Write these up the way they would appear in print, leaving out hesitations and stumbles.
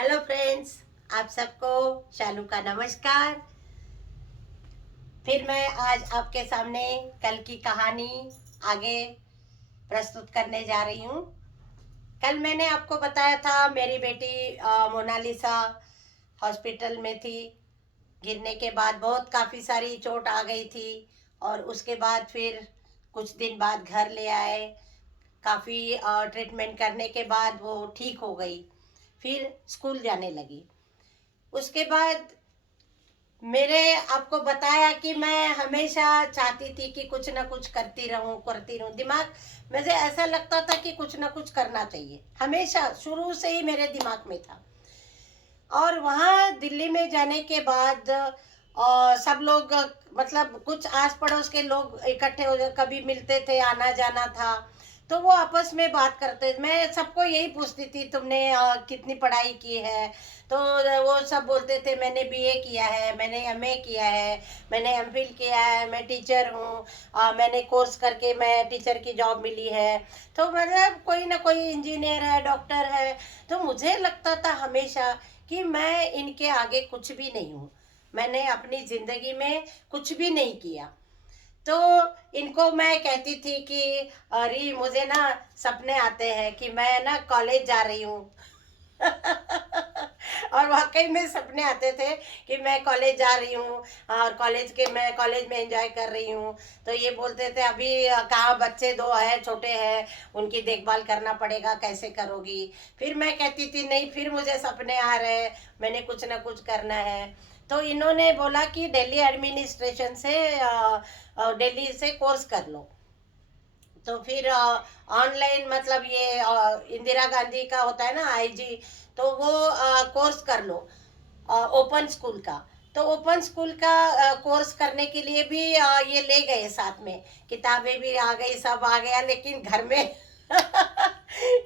Hello friends, आप सबको शालू का नमस्कार। फिर मैं आज आपके सामने कल की कहानी आगे प्रस्तुत करने जा रही हूँ। कल मैंने आपको बताया था मेरी बेटी मोनालिसा हॉस्पिटल में थी। गिरने के बाद बहुत काफ़ी सारी चोट आ गई थी और उसके बाद फिर कुछ दिन बाद घर ले आए। काफ़ी ट्रीटमेंट करने के बाद वो ठीक हो गई, फिर स्कूल जाने लगी। उसके बाद मेरे आपको बताया कि मैं हमेशा चाहती थी कि कुछ ना कुछ करती रहूं। दिमाग मुझे ऐसा लगता था कि कुछ ना कुछ करना चाहिए, हमेशा शुरू से ही मेरे दिमाग में था। और वहाँ दिल्ली में जाने के बाद सब लोग मतलब कुछ आस पड़ोस के लोग इकट्ठे हो कभी मिलते थे, आना जाना था। तो वो आपस में बात करते, मैं सबको यही पूछती थी तुमने कितनी पढ़ाई की है। तो वो सब बोलते थे मैंने बीए किया है, मैंने एमए किया है, मैंने एमफिल किया है, मैं टीचर हूँ, मैंने कोर्स करके मैं टीचर की जॉब मिली है। तो मतलब कोई ना कोई इंजीनियर है, डॉक्टर है। तो मुझे लगता था हमेशा कि मैं इनके आगे कुछ भी नहीं हूँ, मैंने अपनी जिंदगी में कुछ भी नहीं किया। तो इनको मैं कहती थी कि अरे मुझे ना सपने आते हैं कि मैं ना कॉलेज जा रही हूँ। और वाकई में सपने आते थे कि मैं कॉलेज जा रही हूँ और मैं कॉलेज में एंजॉय कर रही हूँ। तो ये बोलते थे अभी कहाँ, बच्चे दो हैं, छोटे हैं, उनकी देखभाल करना पड़ेगा, कैसे करोगी। फिर मैं कहती थी नहीं, फिर मुझे सपने आ रहे हैं, मैंने कुछ ना कुछ करना है। तो इन्होंने बोला कि दिल्ली एडमिनिस्ट्रेशन से दिल्ली से कोर्स कर लो। तो फिर ऑनलाइन मतलब ये इंदिरा गांधी का होता है ना आईजी, तो वो कोर्स कर लो ओपन स्कूल का। तो ओपन स्कूल का कोर्स करने के लिए भी ये ले गए साथ में, किताबें भी आ गई, सब आ गया, लेकिन घर में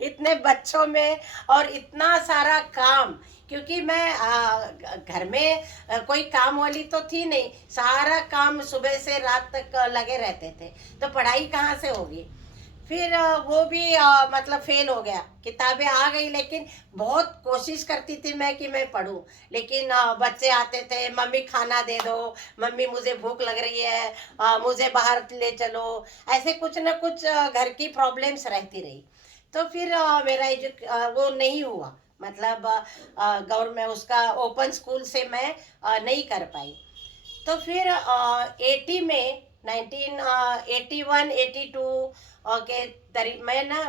इतने बच्चों में और इतना सारा काम, क्योंकि मैं घर में कोई काम वाली तो थी नहीं, सारा काम सुबह से रात तक लगे रहते थे, तो पढ़ाई कहाँ से होगी। फिर वो भी मतलब फेल हो गया, किताबें आ गई, लेकिन बहुत कोशिश करती थी मैं कि मैं पढूं। लेकिन बच्चे आते थे, मम्मी खाना दे दो, मम्मी मुझे भूख लग रही है, मुझे बाहर ले चलो, ऐसे कुछ ना कुछ घर की प्रॉब्लम्स रहती रही। तो फिर मेरा वो नहीं हुआ, मतलब गवर्नमेंट उसका ओपन स्कूल से मैं नहीं कर पाई। तो फिर 80 में 1981-82 के मैं ना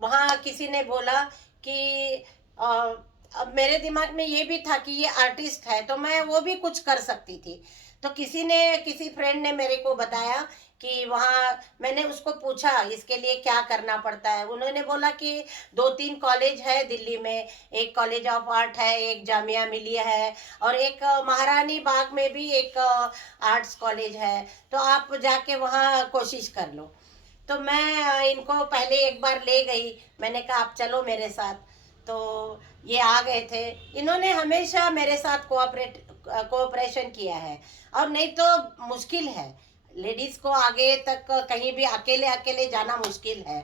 वहाँ किसी ने बोला कि अ, अब मेरे दिमाग में ये भी था कि ये आर्टिस्ट है तो मैं वो भी कुछ कर सकती थी। तो किसी फ्रेंड ने मेरे को बताया कि वहाँ, मैंने उसको पूछा इसके लिए क्या करना पड़ता है। उन्होंने बोला कि दो तीन कॉलेज है दिल्ली में, एक कॉलेज ऑफ आर्ट है, एक जामिया मिलिया है, और एक महारानी बाग में भी एक आर्ट्स कॉलेज है। तो आप जाके वहाँ कोशिश कर लो। तो मैं इनको पहले एक बार ले गई, मैंने कहा आप चलो मेरे साथ। तो ये आ गए थे। इन्होंने हमेशा मेरे साथ कोऑपरेशन किया है, और नहीं तो मुश्किल है, लेडीज को आगे तक कहीं भी अकेले अकेले जाना मुश्किल है।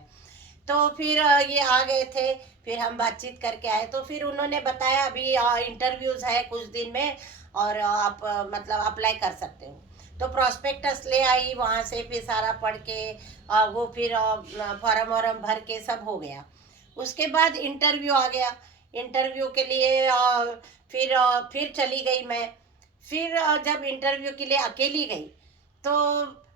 तो फिर ये आ गए थे, फिर हम बातचीत करके आए। तो फिर उन्होंने बताया अभी इंटरव्यूज है कुछ दिन में, और आप मतलब अप्लाई कर सकते हो। तो प्रोस्पेक्टस ले आई वहाँ से, फिर सारा पढ़ के वो फिर फॉर्म वॉर्म भर के सब हो गया। उसके बाद इंटरव्यू आ गया। इंटरव्यू के लिए फिर चली गई मैं। फिर जब इंटरव्यू के लिए अकेली गई तो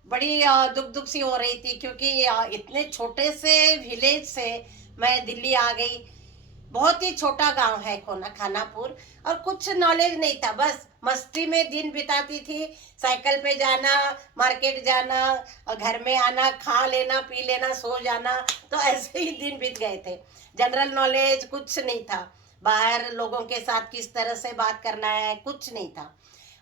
बड़ी दुख दुख सी हो रही थी, क्योंकि इतने छोटे से विलेज से मैं दिल्ली आ गई। बहुत ही छोटा गांव है खानापुर, और कुछ नॉलेज नहीं था, बस मस्ती में दिन बिताती थी। साइकिल पे जाना, मार्केट जाना, और घर में आना, खा लेना, पी लेना, सो जाना। तो ऐसे ही दिन बीत गए थे। जनरल नॉलेज कुछ नहीं था, बाहर लोगों के साथ किस तरह से बात करना है कुछ नहीं था।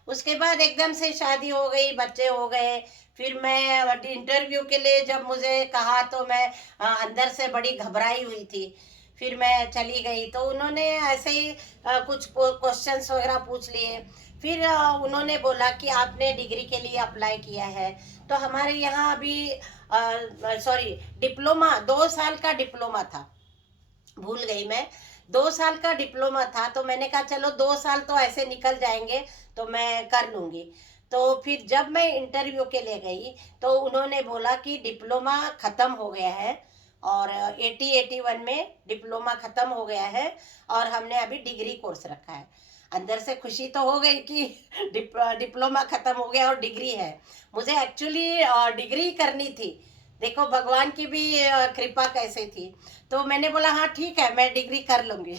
उसके बाद एकदम से शादी हो गई, बच्चे हो गए। फिर मैं इंटरव्यू के लिए जब मुझे कहा तो मैं अंदर से बड़ी घबराई हुई थी। फिर मैं चली गई तो उन्होंने ऐसे ही कुछ क्वेश्चंस वगैरह पूछ लिए। फिर उन्होंने बोला कि आपने डिग्री के लिए अप्लाई किया है। तो हमारे यहाँ अभी सॉरी, डिप्लोमा 2 साल का डिप्लोमा था, भूल गई मैं। 2 साल का डिप्लोमा था, तो मैंने कहा चलो 2 साल तो ऐसे निकल जाएंगे, तो मैं कर लूँगी। तो फिर जब मैं इंटरव्यू के लिए गई, तो उन्होंने बोला कि डिप्लोमा ख़त्म हो गया है, और 80-81 में डिप्लोमा ख़त्म हो गया है, और हमने अभी डिग्री कोर्स रखा है। अंदर से खुशी तो हो गई कि डिप्लोमा ख़त्म हो गया और डिग्री है। मुझे एक्चुअली डिग्री करनी थी। देखो भगवान की भी कृपा कैसे थी। तो मैंने बोला हाँ ठीक है, मैं डिग्री कर लूँगी।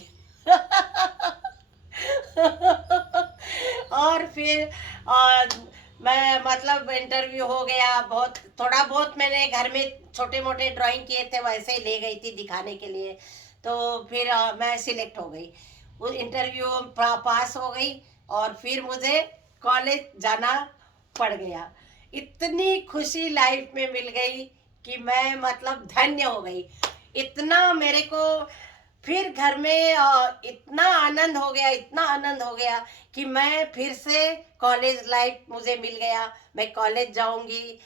और फिर मैं मतलब इंटरव्यू हो गया, बहुत थोड़ा बहुत मैंने घर में छोटे मोटे ड्राइंग किए थे, वैसे ही ले गई थी दिखाने के लिए। तो फिर मैं सिलेक्ट हो गई, वो इंटरव्यू पास हो गई, और फिर मुझे कॉलेज जाना पड़ गया। इतनी खुशी लाइफ में मिल गई कि मैं मतलब धन्य हो गई। इतना मेरे को फिर घर में इतना आनंद हो गया, इतना आनंद हो गया कि मैं फिर से कॉलेज लाइफ मुझे मिल गया, मैं कॉलेज जाऊंगी।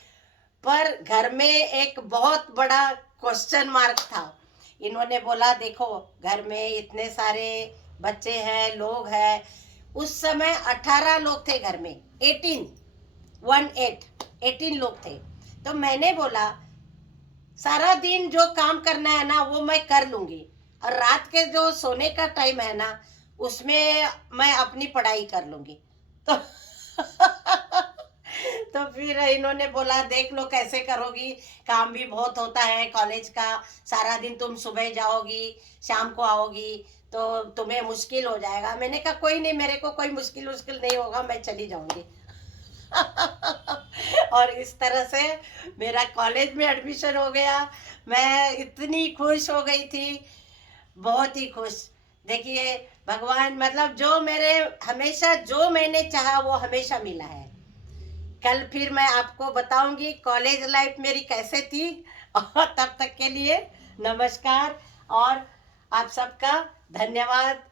पर घर में एक बहुत बड़ा क्वेश्चन मार्क था। इन्होंने बोला देखो घर में इतने सारे बच्चे हैं, लोग हैं। उस समय 18 लोग थे घर में, 18 लोग थे। तो मैंने बोला सारा दिन जो काम करना है ना वो मैं कर लूंगी, और रात के जो सोने का टाइम है ना उसमें मैं अपनी पढ़ाई कर लूंगी। तो तो फिर इन्होंने बोला देख लो कैसे करोगी, काम भी बहुत होता है कॉलेज का, सारा दिन तुम सुबह जाओगी शाम को आओगी, तो तुम्हें मुश्किल हो जाएगा। मैंने कहा कोई नहीं, मेरे को कोई मुश्किल नहीं होगा, मैं चली जाऊंगी। और इस तरह से मेरा कॉलेज में एडमिशन हो गया। मैं इतनी खुश हो गई थी, बहुत ही खुश। देखिए भगवान मतलब जो मेरे हमेशा जो मैंने चाहा वो हमेशा मिला है। कल फिर मैं आपको बताऊंगी कॉलेज लाइफ मेरी कैसे थी। और तब तक के लिए नमस्कार, और आप सबका धन्यवाद।